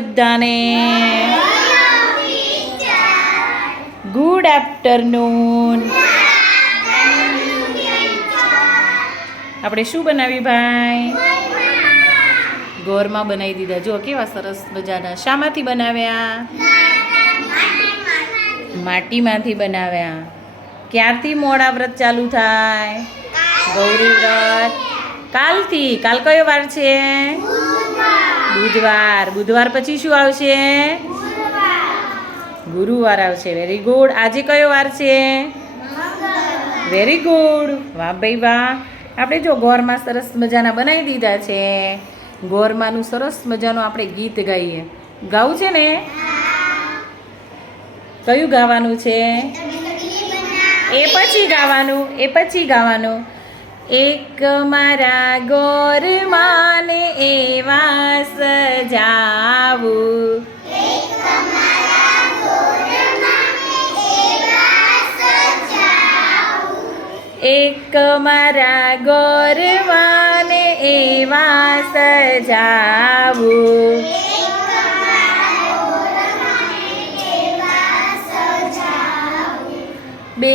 બધાને. Good afternoon આપણે શું બનાવ્યું ભાઈ? ગોરમાં બનાવી દીધા. જો કેવા સરસ મજાના. શામાંથી બનાવ્યા? માટીમાંથી બનાવ્યા. ક્યારથી મોડા વ્રત ચાલુ થાય? ગૌરી વ્રત. કાલથી. કાલ કયો વાર છે? બુધવાર. બુધવાર પછી શું આવશે? ગુરુવાર આવશે. વેરી ગુડ આજે કયો વાર છે? વેરી ગુડ વાહ ભાઈ વાહ. આપણે જો ગોરમાં સરસ મજાના બનાવી દીધા છે. ગોરમાનું સરસ મજાનું આપણે ગીત ગાઈએ. ગાવું છે ને? કયું ગાવાનું છે? એ પછી ગાવાનું, એ પછી ગાવાનું. એક મારા ગોરમાને એવા એક મારા ગોરવાને એવા સજાવું. બે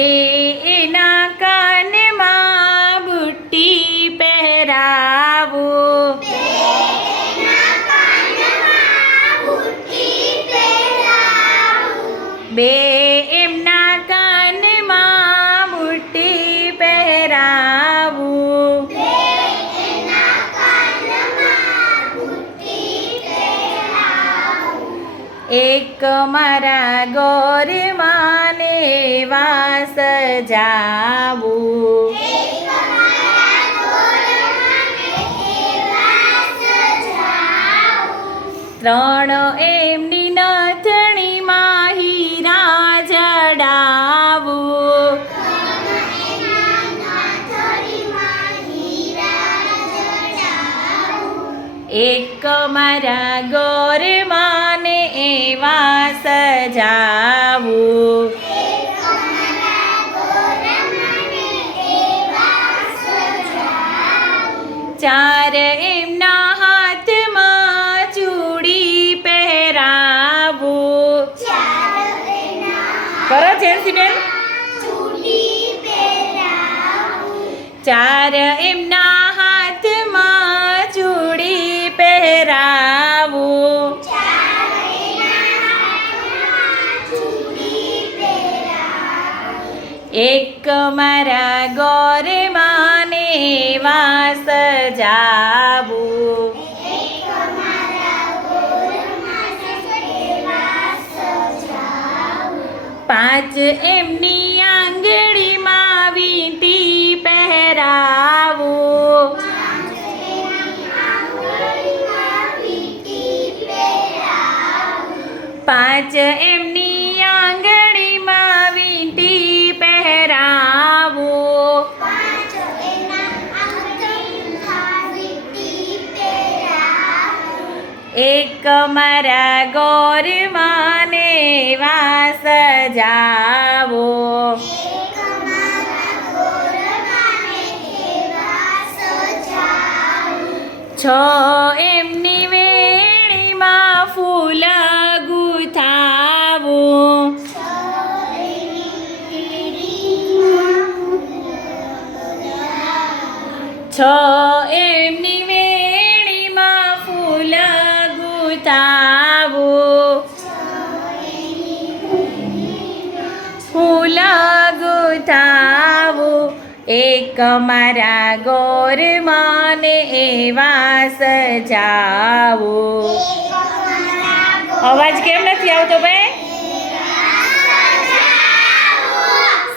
એના કાનમાં બુટ્ટી પહેરાવું. બે એક મારા ગોરમાને વાસ જાવું. ત્રણ એમની નથણીમાં હીરા જડાવું એક મારા ગોરમાને એવા સજાવું ચાર એમના હાથમાં ચૂડી પહેરાવું કરો જેન્સીબેન ચાર એમના એક મારા ગોરમાને વાસ જાવું પાંચ એમની આંગળીમાં વીંટી પહેરાવું. પાંચ એમની એક મારા ગોરમાને વાસ જાવો. છ એમની વેણીમાં ફૂલ ગુથાવું. છ ગુથાવું એક મારા ગોરમાને એવા સજાવું અવાજ કેમ નથી આવતો ભાઈ?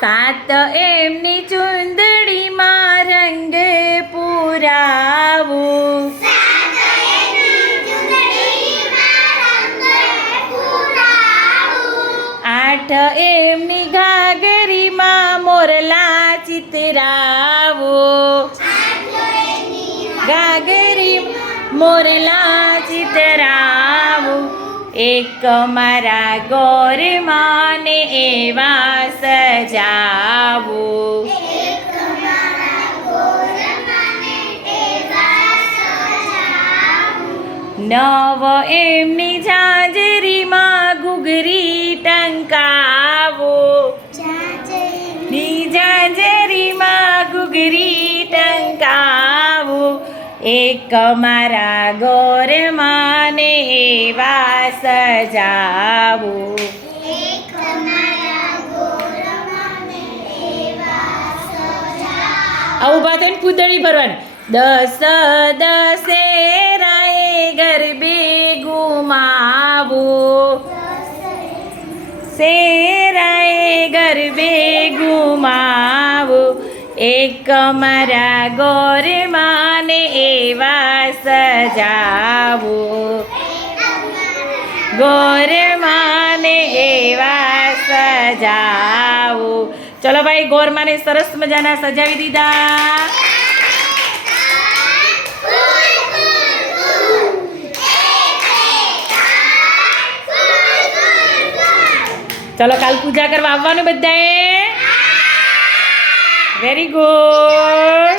સાત એમની ચુંદડીમાં રંગ પુરાવું. ચિતરાવો ગાગરી મોરલા ચિતરાવો એક મારા ગોરમાને એવા સજાવો. નવ એમની ઝાંઝરીમાં એક મારા ગોરમાને એવા સજાવો આવું ઊભા થઈને પૂતળી ભરવાની. દસ દશેરાએ ગરબે ગુમાવો. શેરાય ગરબે એક મારા ગોરમાને એવા સજાવો. ગોરમાને એવા સજાવો. ચલો ભાઈ, ગોરમાને સરસ મજાના સજાવી દીધા. ચલો કાલ પૂજા કરવા આવવાનું બધાએ. very good.